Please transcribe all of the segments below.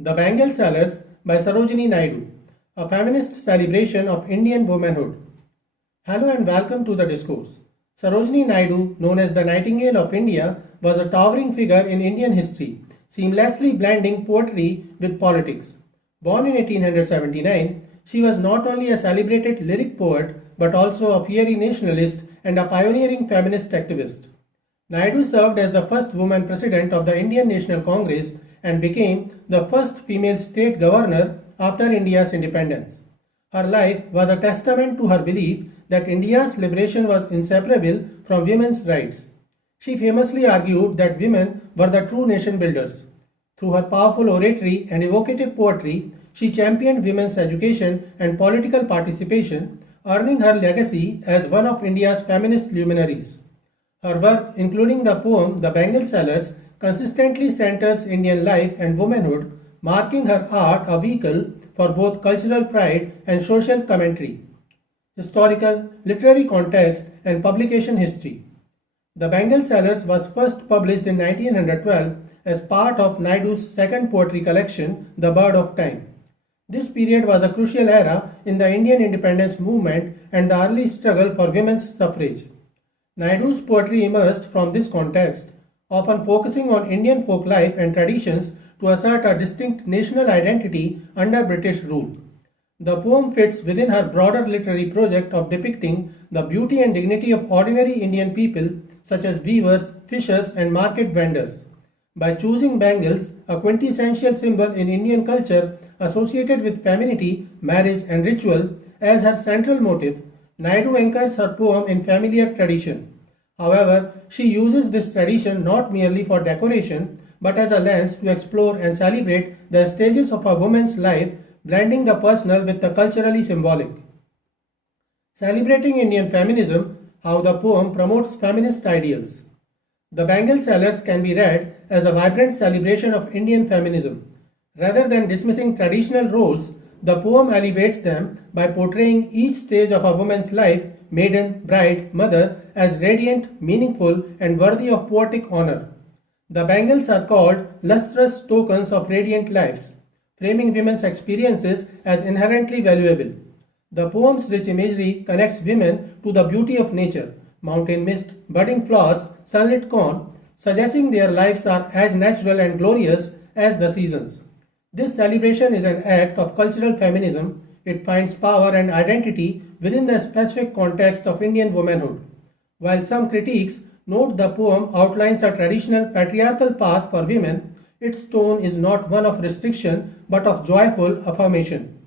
The Bangle Sellers by Sarojini Naidu, a feminist celebration of Indian womanhood. Hello and welcome to the discourse. Sarojini Naidu, known as the Nightingale of India, was a towering figure in Indian history, seamlessly blending poetry with politics. Born in 1879, she was not only a celebrated lyric poet but also a fiery nationalist and a pioneering feminist activist. Naidu served as the first woman president of the Indian National Congress and became the first female state governor after India's independence. Her life was a testament to her belief that India's liberation was inseparable from women's rights. She famously argued that women were the true nation builders. Through her powerful oratory and evocative poetry, she championed women's education and political participation, earning her legacy as one of India's feminist luminaries. Her work, including the poem The Bangle Sellers, consistently centers Indian life and womanhood, marking her art a vehicle for both cultural pride and social commentary. Historical, literary context, and publication history. The Bangle Sellers was first published in 1912 as part of Naidu's second poetry collection, The Bird of Time. This period was a crucial era in the Indian independence movement and the early struggle for women's suffrage. Naidu's poetry emerged from this context, often focusing on Indian folk life and traditions to assert a distinct national identity under British rule. The poem fits within her broader literary project of depicting the beauty and dignity of ordinary Indian people such as weavers, fishers, and market vendors. By choosing bangles, a quintessential symbol in Indian culture associated with femininity, marriage, and ritual, as her central motive, Naidu anchors her poem in familiar tradition. However, she uses this tradition not merely for decoration, but as a lens to explore and celebrate the stages of a woman's life, blending the personal with the culturally symbolic. Celebrating Indian feminism, how the poem promotes feminist ideals. The Bangle Sellers can be read as a vibrant celebration of Indian feminism. Rather than dismissing traditional roles, the poem elevates them by portraying each stage of a woman's life, maiden, bride, mother, as radiant, meaningful, and worthy of poetic honor. The bangles are called lustrous tokens of radiant lives, framing women's experiences as inherently valuable. The poem's rich imagery connects women to the beauty of nature, mountain mist, budding flowers, sunlit corn, suggesting their lives are as natural and glorious as the seasons. This celebration is an act of cultural feminism. It finds power and identity within the specific context of Indian womanhood. While some critics note the poem outlines a traditional patriarchal path for women, its tone is not one of restriction but of joyful affirmation.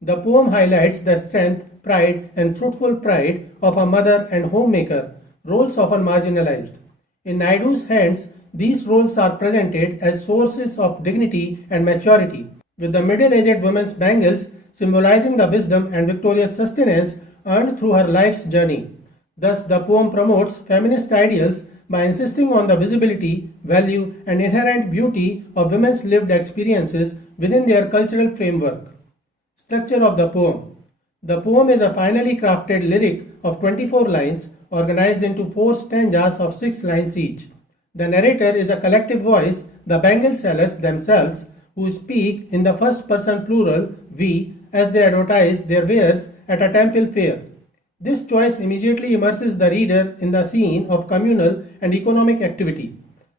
The poem highlights the strength, pride, and fruitful pride of a mother and homemaker, roles often marginalized. In Naidu's hands, these roles are presented as sources of dignity and maturity, with the middle-aged woman's bangles symbolizing the wisdom and victorious sustenance earned through her life's journey. Thus, the poem promotes feminist ideals by insisting on the visibility, value, and inherent beauty of women's lived experiences within their cultural framework. Structure of the poem. The poem is a finely crafted lyric of 24 lines organized into 4 stanzas of 6 lines each. The narrator is a collective voice, the Bangle Sellers themselves, who speak in the first person plural, we, as they advertise their wares at a temple fair. This choice immediately immerses the reader in the scene of communal and economic activity.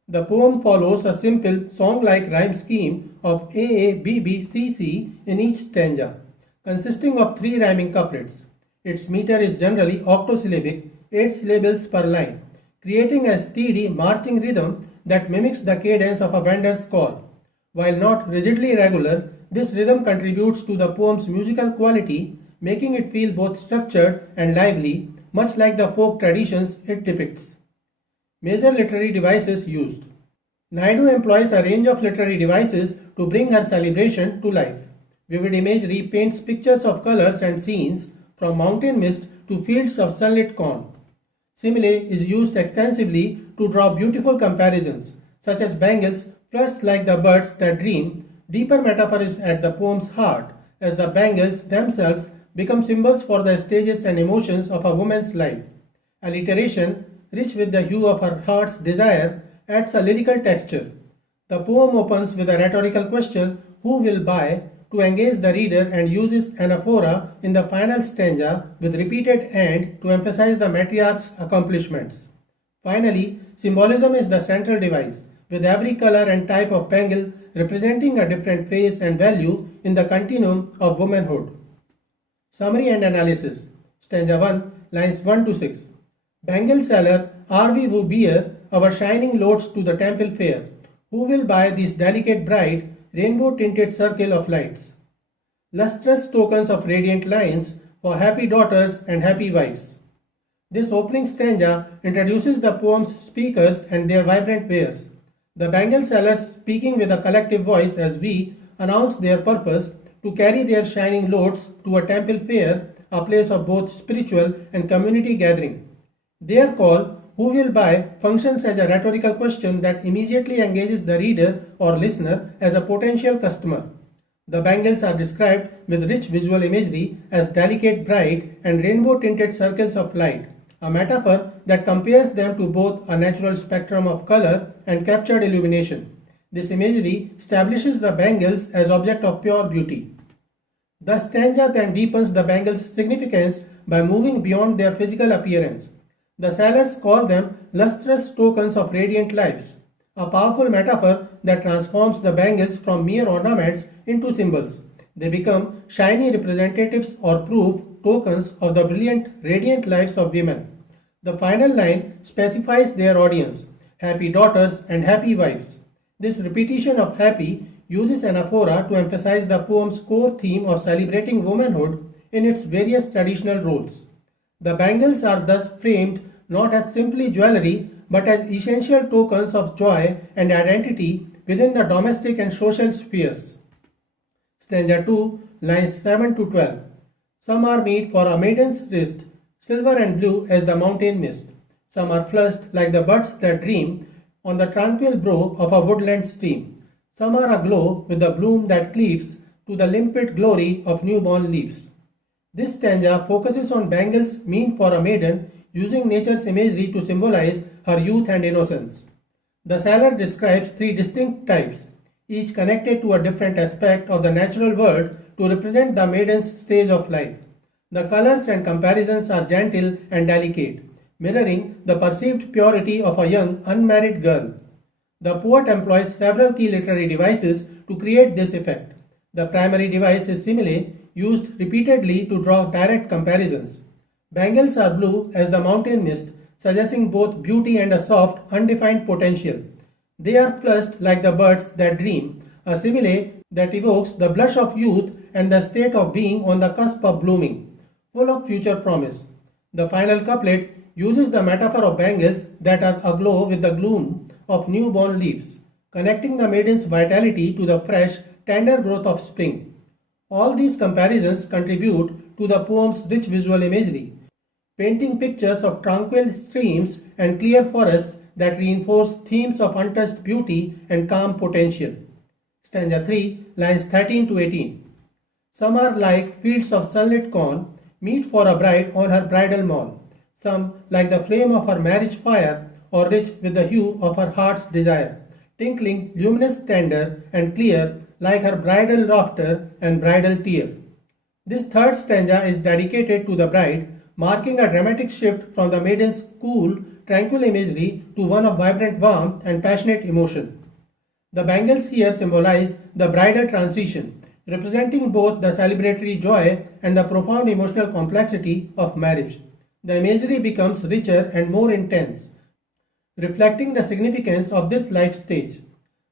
The poem follows a simple song-like rhyme scheme of AABBCC in each stanza, consisting of 3 rhyming couplets. Its meter is generally octosyllabic, 8 syllables per line, creating a steady marching rhythm that mimics the cadence of a vendor's call. While not rigidly regular, this rhythm contributes to the poem's musical quality, making it feel both structured and lively, much like the folk traditions it depicts. Major literary devices used. Naidu employs a range of literary devices to bring her celebration to life. Vivid imagery paints pictures of colors and scenes, from mountain mist to fields of sunlit corn. Simile is used extensively to draw beautiful comparisons, such as bangles flushed like the birds that dream. Deeper metaphor is at the poem's heart, as the bangles themselves become symbols for the stages and emotions of a woman's life. Alliteration, rich with the hue of her heart's desire, adds a lyrical texture. The poem opens with a rhetorical question, who will buy, to engage the reader, and uses anaphora in the final stanza with repeated and to emphasize the matriarch's accomplishments. Finally, symbolism is the central device, with every color and type of bangle representing a different phase and value in the continuum of womanhood. Summary and analysis. Stanza 1, lines 1 to 6. Bangle seller, are we who bear our shining loads to the temple fair? Who will buy this delicate bright, rainbow-tinted circle of lights? Lustrous tokens of radiant lines for happy daughters and happy wives. This opening stanza introduces the poem's speakers and their vibrant wares. The bangle sellers, speaking with a collective voice as we, announce their purpose to carry their shining loads to a temple fair, a place of both spiritual and community gathering. Their call, who will buy, functions as a rhetorical question that immediately engages the reader or listener as a potential customer. The bangles are described with rich visual imagery as delicate, bright, and rainbow-tinted circles of light, a metaphor that compares them to both a natural spectrum of color and captured illumination. This imagery establishes the bangles as object of pure beauty. The stanza then deepens the bangles' significance by moving beyond their physical appearance. The sellers call them lustrous tokens of radiant lives, a powerful metaphor that transforms the bangles from mere ornaments into symbols. They become shiny representatives or proof tokens of the brilliant, radiant lives of women. The final line specifies their audience, happy daughters and happy wives. This repetition of happy uses anaphora to emphasize the poem's core theme of celebrating womanhood in its various traditional roles. The bangles are thus framed not as simply jewelry but as essential tokens of joy and identity within the domestic and social spheres. Stanza 2, lines 7 to 12. Some are made for a maiden's wrist, silver and blue as the mountain mist. Some are flushed like the buds that dream on the tranquil brow of a woodland stream. Some are aglow with the bloom that cleaves to the limpid glory of newborn leaves. This stanza focuses on bangles meant for a maiden, using nature's imagery to symbolize her youth and innocence. The seller describes three distinct types, each connected to a different aspect of the natural world to represent the maiden's stage of life. The colors and comparisons are gentle and delicate, mirroring the perceived purity of a young unmarried girl. The poet employs several key literary devices to create this effect. The primary device is simile, used repeatedly to draw direct comparisons. Bangles are blue as the mountain mist, suggesting both beauty and a soft, undefined potential. They are flushed like the birds that dream, a simile that evokes the blush of youth and the state of being on the cusp of blooming, full of future promise. The final couplet uses the metaphor of bangles that are aglow with the gloom of newborn leaves, connecting the maiden's vitality to the fresh, tender growth of spring. All these comparisons contribute to the poem's rich visual imagery, painting pictures of tranquil streams and clear forests that reinforce themes of untouched beauty and calm potential. Stanza 3, lines 13 to 18. Some are like fields of sunlit corn, meet for a bride on her bridal morn. Some like the flame of her marriage fire, or rich with the hue of her heart's desire, tinkling, luminous, tender, and clear, like her bridal laughter and bridal tear. This third stanza is dedicated to the bride, marking a dramatic shift from the maiden's cool, tranquil imagery to one of vibrant warmth and passionate emotion. The bangles here symbolize the bridal transition, representing both the celebratory joy and the profound emotional complexity of marriage. The imagery becomes richer and more intense, reflecting the significance of this life stage.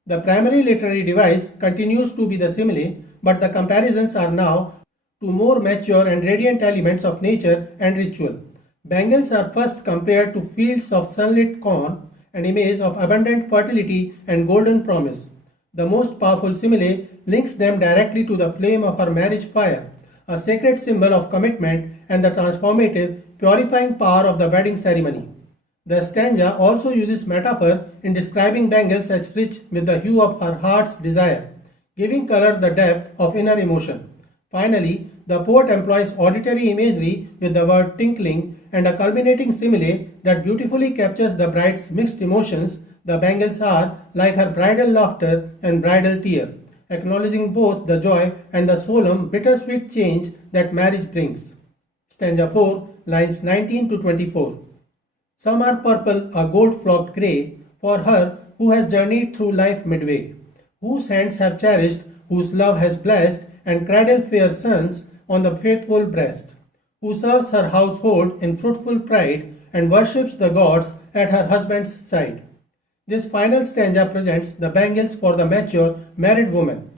The primary literary device continues to be the simile, but the comparisons are now to more mature and radiant elements of nature and ritual. Bangles are first compared to fields of sunlit corn, an image of abundant fertility and golden promise. The most powerful simile links them directly to the flame of her marriage fire, a sacred symbol of commitment and the transformative, purifying power of the wedding ceremony. The stanza also uses metaphor in describing bangles as rich with the hue of her heart's desire, giving color the depth of inner emotion. Finally, the poet employs auditory imagery with the word tinkling and a culminating simile that beautifully captures the bride's mixed emotions, The bangles are like her bridal laughter and bridal tear, acknowledging both the joy and the solemn bittersweet change that marriage brings. Stanza 4, lines 19 to 24. Some are purple, a gold flocked grey, for her who has journeyed through life midway, whose hands have cherished, whose love has blessed, and cradled fair sons on the faithful breast, who serves her household in fruitful pride and worships the gods at her husband's side. This final stanza presents the bangles for the mature married woman.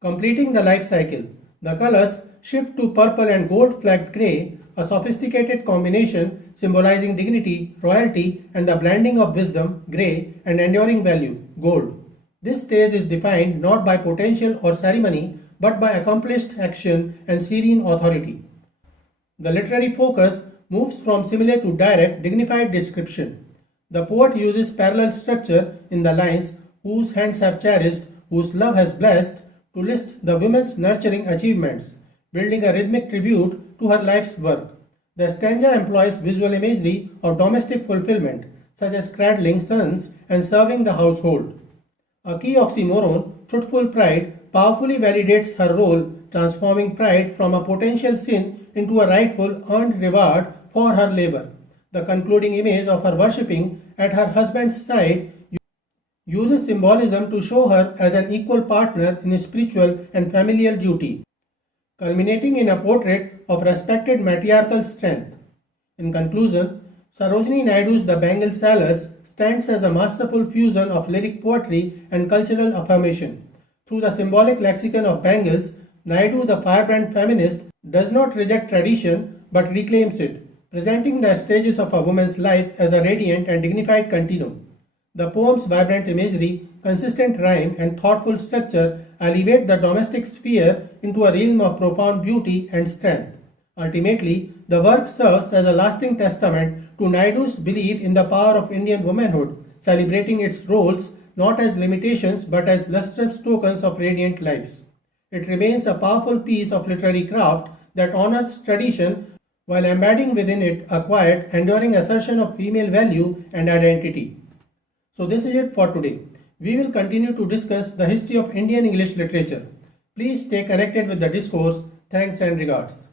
Completing the life cycle, the colors shift to purple and gold flecked grey, a sophisticated combination symbolizing dignity, royalty, and the blending of wisdom, grey, and enduring value, gold. This stage is defined not by potential or ceremony, but by accomplished action and serene authority. The literary focus moves from simile to direct, dignified description. The poet uses parallel structure in the lines whose hands have cherished, whose love has blessed, to list the woman's nurturing achievements, building a rhythmic tribute to her life's work. The stanza employs visual imagery of domestic fulfillment, such as cradling sons and serving the household. A key oxymoron, fruitful pride, powerfully validates her role, transforming pride from a potential sin into a rightful earned reward for her labor. The concluding image of her worshipping at her husband's side uses symbolism to show her as an equal partner in spiritual and familial duty, culminating in a portrait of respected matriarchal strength. In conclusion, Sarojini Naidu's The Bangle Sellers stands as a masterful fusion of lyric poetry and cultural affirmation. Through the symbolic lexicon of bangles, Naidu, the firebrand feminist, does not reject tradition but reclaims it, presenting the stages of a woman's life as a radiant and dignified continuum. The poem's vibrant imagery, consistent rhyme, and thoughtful structure elevate the domestic sphere into a realm of profound beauty and strength. Ultimately, the work serves as a lasting testament to Naidu's belief in the power of Indian womanhood, celebrating its roles not as limitations but as lustrous tokens of radiant lives. It remains a powerful piece of literary craft that honors tradition while embedding within it a quiet, enduring assertion of female value and identity. So this is it for today. We will continue to discuss the history of Indian English literature. Please stay connected with the discourse. Thanks and regards.